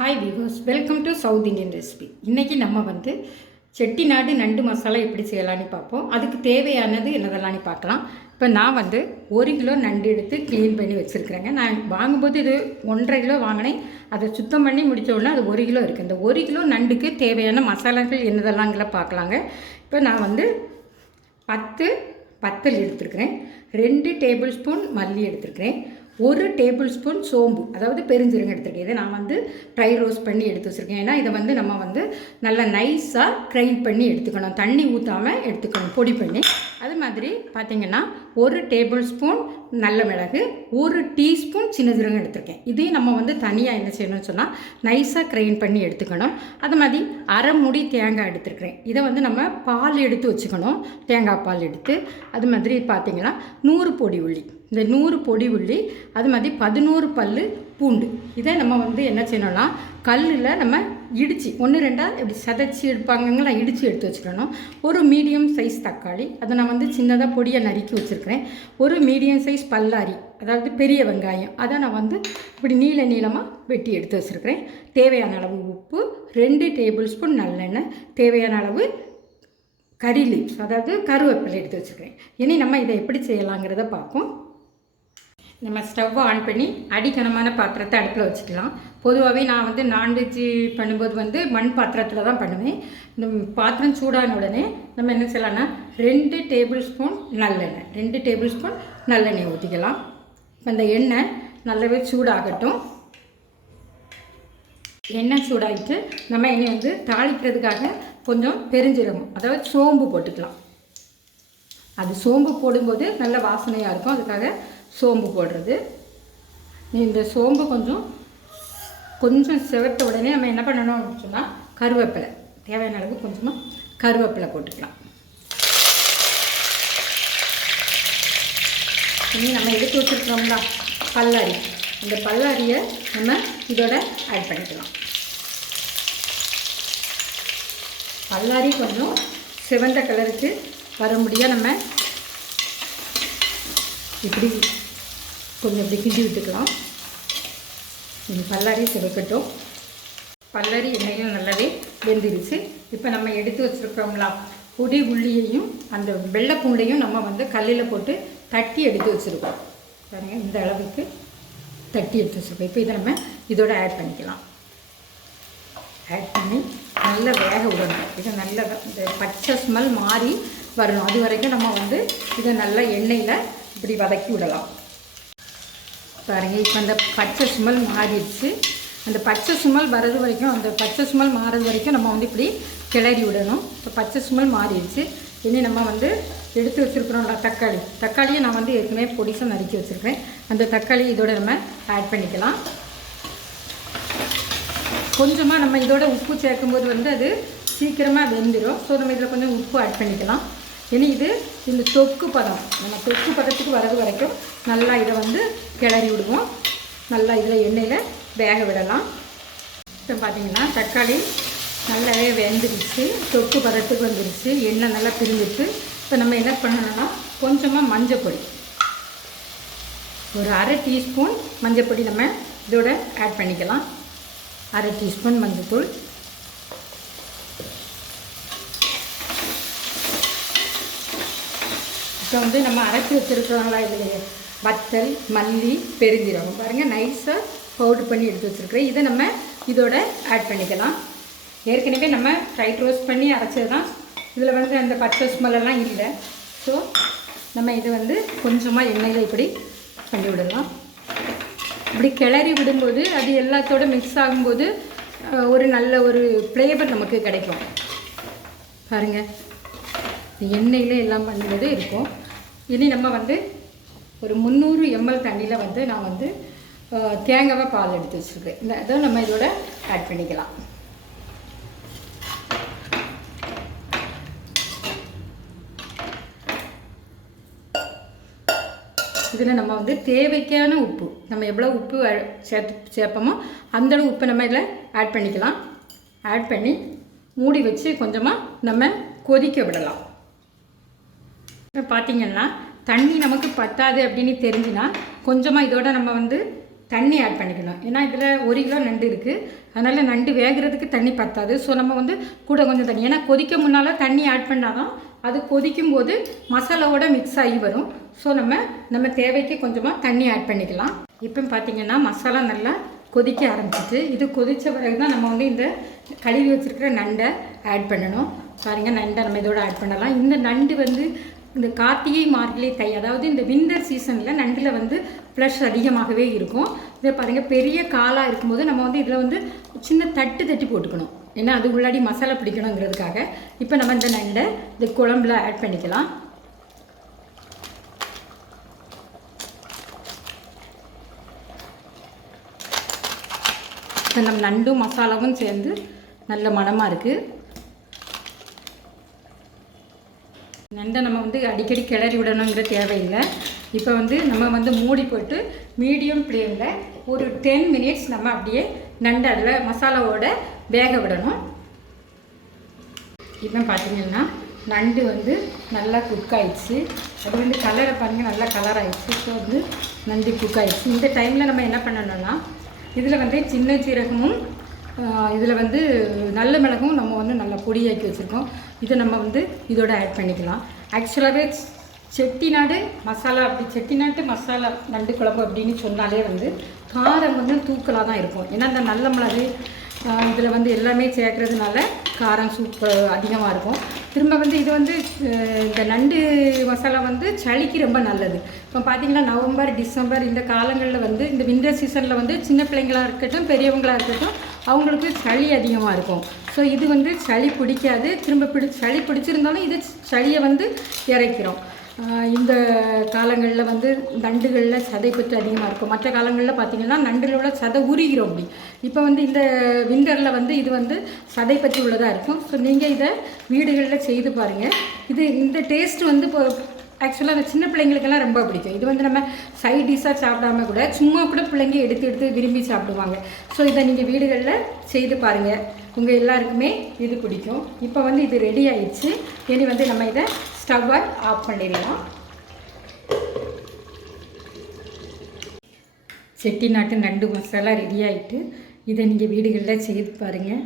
Hi viewers, welcome to south Indian recipe. இன்றைக்கி நம்ம செட்டிநாடு நண்டு மசாலா எப்படி செய்யலான்னு பார்ப்போம். அதுக்கு தேவையானது என்னதெல்லாம்னு பார்க்கலாம். இப்போ நான் 1 கிலோ நண்டு எடுத்து க்ளீன் பண்ணி வச்சுருக்கிறேங்க. நான் வாங்கும்போது இது 1.5 கிலோ வாங்கினேன். அதை சுத்தம் பண்ணி முடித்த உடனே அது 1 கிலோ இருக்குது. இந்த 1 கிலோ நண்டுக்கு தேவையான மசாலாக்கள் என்னதெல்லாங்கிற பார்க்கலாங்க. இப்போ நான் 10 வத்தல் எடுத்துருக்கிறேன், 2 டேபிள் ஸ்பூன் மல்லி எடுத்துருக்கிறேன், 1 டேபிள் ஸ்பூன் சோம்பு அதாவது பெருஞ்சீரகம் எடுத்துருக்கேன். இதை நான் ட்ரை ரோஸ்ட் பண்ணி எடுத்து வச்சுருக்கேன். ஏன்னா இதை நம்ம நல்லா நைஸாக கிரைண்ட் பண்ணி எடுத்துக்கணும், தண்ணி ஊற்றாமல் எடுத்துக்கணும், பொடி பண்ணி. அது மாதிரி பார்த்திங்கன்னா 1 டேபிள் ஸ்பூன் நல்ல மிளகு, 1 டீஸ்பூன் சின்ன ஜீரகம் எடுத்துருக்கேன். இதையும் நம்ம தனியாக என்ன செய்யணும்னு சொன்னால் நைஸாக கிரைண்ட் பண்ணி எடுத்துக்கணும். அது மாதிரி அரை மூடி தேங்காய் எடுத்துருக்கிறேன். இதை நம்ம பால் எடுத்து வச்சுக்கணும், தேங்காய் பால் எடுத்து. அது மாதிரி பார்த்திங்கன்னா 100 பொடி உள்ளி, இந்த 100 பொடி உள்ளி, அது மாதிரி 11 பல் பூண்டு. இதை நம்ம என்ன செய்யணும்னா கல்லில் நம்ம இடித்து 1-2 இப்படி சதைச்சி எடுப்பாங்கங்களா, இடித்து எடுத்து வச்சுக்கணும். ஒரு மீடியம் சைஸ் தக்காளி, அதை நான் சின்னதாக பொடியை நறுக்கி வச்சுருக்கிறேன். ஒரு மீடியம் சைஸ் பல்லாரி அதாவது பெரிய வெங்காயம், அதை நான் இப்படி நீளமாக வெட்டி எடுத்து வச்சுருக்கிறேன். தேவையான அளவு உப்பு, 2 டேபிள் ஸ்பூன் நல்லெண்ணெய், தேவையான அளவு கறி லீவ்ஸ் அதாவது கருவேப்பிலை எடுத்து வச்சுருக்கிறேன். இனி நம்ம இதை எப்படி செய்யலாங்கிறத பார்ப்போம். நம்ம ஸ்டவ்வை ஆன் பண்ணி அடிக்கனமான பாத்திரத்தை அடுப்பில் வச்சுக்கலாம். பொதுவாகவே நான் நான்வெஜ்ஜு பண்ணும்போது மண் பாத்திரத்தில் தான் பண்ணுவேன். இந்த பாத்திரம் சூடான உடனே நம்ம என்ன செய்யலாம்னா 2 டேபிள் ஸ்பூன் நல்லெண்ணெய், 2 டேபிள் ஸ்பூன் நல்லெண்ணெய் ஊற்றிக்கலாம். இப்போ இந்த எண்ணெய் நல்லாவே சூடாகட்டும். எண்ணெய் சூடாகிட்டு நம்ம இனி தாளிக்கிறதுக்காக கொஞ்சம் பெருஞ்சீரகம் அதாவது சோம்பு போட்டுக்கலாம். அது சோம்பு போடும்போது நல்ல வாசனையாக இருக்கும், அதுக்காக சோம்பு போடுறது. இந்த சோம்பு கொஞ்சம் செவத்த உடனே நம்ம என்ன பண்ணணும் அப்படின்னு சொன்னால் கருவேப்பிலை, தேவையான அளவு கொஞ்சமாக கருவேப்பிலை போட்டுக்கலாம். இனி நம்ம எடுத்து வச்சுருக்கோம்ல பல்லாரி, இந்த பல்லாரியை நம்ம இதோட ஆட் பண்ணிக்கலாம். பல்லாரி கொஞ்சம் சிவந்த கலருக்கு வர முடியாது. நம்ம இப்படி கொஞ்சம் இப்படி கிண்டி விட்டுக்கலாம். பல்லாரி சிவக்கட்டும். பல்லாரி எண்ணெயும் நல்லாவே வெந்துருச்சு. இப்போ நம்ம எடுத்து வச்சுருக்கோம்ல பொடி உள்ளியையும் அந்த வெள்ளை பூண்டையும் நம்ம கல்லில் போட்டு தட்டி எடுத்து வச்சுருக்கோம். பாருங்க, இந்த அளவுக்கு தட்டி எடுத்து வச்சுருக்கோம். இப்போ இதை நம்ம இதோட ஆட் பண்ணிக்கலாம். ஆட் பண்ணி நல்லா வேக விடணும். இதை நல்லா இந்த பச்சை ஸ்மெல் மாறி வரணும், அது வரைக்கும் நம்ம இதை நல்லா எண்ணெயில் இப்படி வதக்கி விடலாம். பாருங்கள், இப்போ அந்த பச்சை ஸ்மெல் மாறிடுச்சு. அந்த பச்சை ஸ்மெல் வர்றது வரைக்கும், அந்த பச்சை ஸ்மெல் மாறுறது வரைக்கும் நம்ம இப்படி கிளறி விடணும். இப்போ பச்சை ஸ்மெல் மாறிடுச்சு. இனி நம்ம எடுத்து வச்சுருக்குறோம்ல தக்காளியை நான் ஏற்கனவே பொடிசாக நறுக்கி வச்சுருக்கேன். அந்த தக்காளி இதோட நம்ம ஆட் பண்ணிக்கலாம். கொஞ்சமாக நம்ம இதோட உப்பு சேர்க்கும்போது அது சீக்கிரமாக வெந்துடும். ஸோ நம்ம இதில் கொஞ்சம் உப்பு ஆட் பண்ணிக்கலாம். இனி இந்த தொக்கு பதம், நம்ம தொக்கு பதத்துக்கு வர்றது வரைக்கும் நல்லா இதை கிளறி விடுவோம். நல்லா இதில் எண்ணெயில் வேக விடலாம். இப்போ பார்த்திங்கன்னா தக்காளி நல்லாவே வெந்துருச்சு, தொக்கு பதத்துக்கு வந்துருச்சு, எண்ணெய் நல்லா பிரிஞ்சிச்சு. இப்போ நம்ம என்ன பண்ணணும்னா கொஞ்சமாக மஞ்சப்பொடி, ஒரு அரை டீஸ்பூன் மஞ்சப்பொடி நம்ம இதோட ஆட் பண்ணிக்கலாம். அரை டீஸ்பூன் மஞ்சத்தூள். இப்போ நம்ம அரைச்சி வச்சுருக்கிறோங்களா இதில் வத்தல், மல்லி, பெருஞ்சீரகம் பாருங்கள் நைஸாக பவுடர் பண்ணி எடுத்து வச்சுருக்கிறேன். இதை நம்ம இதோட ஆட் பண்ணிக்கலாம். ஏற்கனவே நம்ம ஃப்ரைட் ரோஸ்ட் பண்ணி அரைச்சது தான். இதில் அந்த பச்சை ஸ்மெல்லாம் இல்லை. ஸோ நம்ம இதை கொஞ்சமாக எண்ணெயில் இப்படி பண்ணி விடலாம். இப்படி கிளறி விடும்போது அது எல்லாத்தோட மிக்ஸ் ஆகும்போது ஒரு நல்ல ஒரு ஃப்ளேவர் நமக்கு கிடைக்கும். பாருங்கள், எண்ணெயில் எல்லாம் பண்ணுறது இருக்கும். இனி நம்ம ஒரு 300 ml தண்ணியில் நான் தேங்காவை பால் எடுத்து வச்சுருக்கேன். இந்த இதை நம்ம இதோட ஆட் பண்ணிக்கலாம். இதில் நம்ம தேவைக்கான உப்பு, நம்ம எவ்வளோ உப்பு சேர்ப்போமோ அந்தளவு உப்பை நம்ம இதில் ஆட் பண்ணிக்கலாம். ஆட் பண்ணி மூடி வச்சு கொஞ்சமாக நம்ம கொதிக்க விடலாம். இப்போ பார்த்திங்கன்னா தண்ணி நமக்கு பத்தாது அப்படின்னு தெரிஞ்சுன்னா கொஞ்சமாக இதோட நம்ம தண்ணி ஆட் பண்ணிக்கணும். ஏன்னா இதில் 1 கிலோ நண்டு இருக்குது, அதனால் நண்டு வேகிறதுக்கு தண்ணி பத்தாது. ஸோ நம்ம வந்து கூட கொஞ்சம் தண்ணி, ஏன்னா கொதிக்க முன்னால் தண்ணி ஆட் பண்ணால் தான் அது கொதிக்கும் போது மசாலாவோட மிக்ஸ் ஆகி வரும். ஸோ நம்ம தேவைக்கு கொஞ்சமாக தண்ணி ஆட் பண்ணிக்கலாம். இப்போ பார்த்திங்கன்னா மசாலா நல்லா கொதிக்க ஆரம்பிச்சிட்டு, இது கொதித்த பிறகு தான் நம்ம வந்து இந்த கழுவி வச்சுருக்கிற நண்டை ஆட் பண்ணணும். பாருங்கள், நண்டை நம்ம இதோட ஆட் பண்ணலாம். இந்த நண்டு வந்து இந்த கார்த்திகை மார்கழி தை, அதாவது இந்த வின்டர் சீசனில் நண்டில் வந்து ஃப்ளஷ் அதிகமாகவே இருக்கும். இதை பாருங்கள், பெரிய காலாக இருக்கும்போது நம்ம வந்து இதில் வந்து சின்ன தட்டி போட்டுக்கணும், ஏன்னா அது உள்ளாடி மசாலா பிடிக்கணுங்கிறதுக்காக. இப்போ நம்ம இந்த நண்டை இந்த குழம்புல ஆட் பண்ணிக்கலாம். இப்போ நம்ம நண்டும் மசாலாவும் சேர்ந்து நல்ல மணமாக இருக்குது. நண்டை நம்ம வந்து அடிக்கடி கிளறி விடணுங்கிற தேவையில்லை. இப்போ வந்து நம்ம வந்து மூடி போட்டு மீடியம் ஃப்ளேமில் ஒரு 10 மினிட்ஸ் நம்ம அப்படியே நண்டை அதில் மசாலாவோட வேக விடணும். இப்போ பார்த்திங்கன்னா நண்டு வந்து நல்லா குக் ஆகிடுச்சு. அது வந்து கலரை பாருங்கள், நல்லா கலர் ஆகிடுச்சு. ஸோ வந்து நண்டு குக் ஆகிடுச்சு. இந்த டைமில் நம்ம என்ன பண்ணணும்னா, இதில் வந்து சின்ன சீரகமும் இதில் வந்து நல்ல மிளகும் நம்ம வந்து நல்லா பொடியாக்கி வச்சுருக்கோம். இதை நம்ம வந்து இதோட ஆட் பண்ணிக்கலாம். ஆக்சுவலாகவே செட்டிநாடு மசாலா, அப்படி செட்டிநாட்டு மசாலா நண்டு குழம்பு அப்படின்னு சொன்னாலே வந்து காரம் கொஞ்சம் தூக்கலாக தான் இருக்கும். ஏன்னா இந்த நல்ல மிளகு இதில் வந்து எல்லாமே சேர்க்கறதுனால காரம் சூப்பர் அதிகமாக இருக்கும். திரும்ப வந்து இது வந்து இந்த நண்டு மசாலா வந்து சளிக்கு ரொம்ப நல்லது. இப்போ பார்த்திங்கன்னா நவம்பர் டிசம்பர் இந்த காலங்களில் வந்து இந்த வின்டர் சீசனில் வந்து சின்ன பிள்ளைங்களாக இருக்கட்டும் பெரியவங்களாக இருக்கட்டும் அவங்களுக்கு சளி அதிகமாக இருக்கும். ஸோ இது வந்து சளி பிடிக்காது. திரும்ப சளி பிடிச்சிருந்தாலும் இது சளியை வந்து இறைக்கிறோம். இந்த காலங்களில் வந்து நண்டுகளில் சதைப்பற்று அதிகமாக இருக்கும். மற்ற காலங்களில் பார்த்திங்கன்னா நண்டில் உள்ள சதை உரிகிறோம். அப்படி இப்போ வந்து இந்த விண்டரில் வந்து இது வந்து சதைப்பற்று உள்ளதாக இருக்கும். ஸோ நீங்கள் இதை வீடுகளில் செய்து பாருங்கள். இந்த டேஸ்ட் வந்து இப்போ ஆக்சுவலாக அந்த சின்ன பிள்ளைங்களுக்கெல்லாம் ரொம்ப பிடிக்கும். இது வந்து நம்ம சைட் டிஷ்ஷாக சாப்பிடாம கூட சும்மா கூட பிள்ளைங்க எடுத்து விரும்பி சாப்பிடுவாங்க. ஸோ இதை நீங்கள் வீடுகளில் செய்து பாருங்கள், உங்கள் எல்லாருக்குமே இது பிடிக்கும். இப்போ வந்து இது ரெடி ஆயிடுச்சு. இனி வந்து நம்ம இதை ஸ்டவ்வை ஆஃப் பண்ணிடலாம். செட்டிநாட்டு நண்டு மசாலா ரெடி ஆகிட்டு, இதை நீங்கள் வீடுகளில் செய்து பாருங்கள்.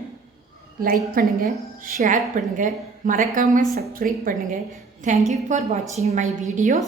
லைக் பண்ணுங்கள், ஷேர் பண்ணுங்கள், மறக்காமல் சப்ஸ்கிரைப் பண்ணுங்கள். Thank you for watching my videos.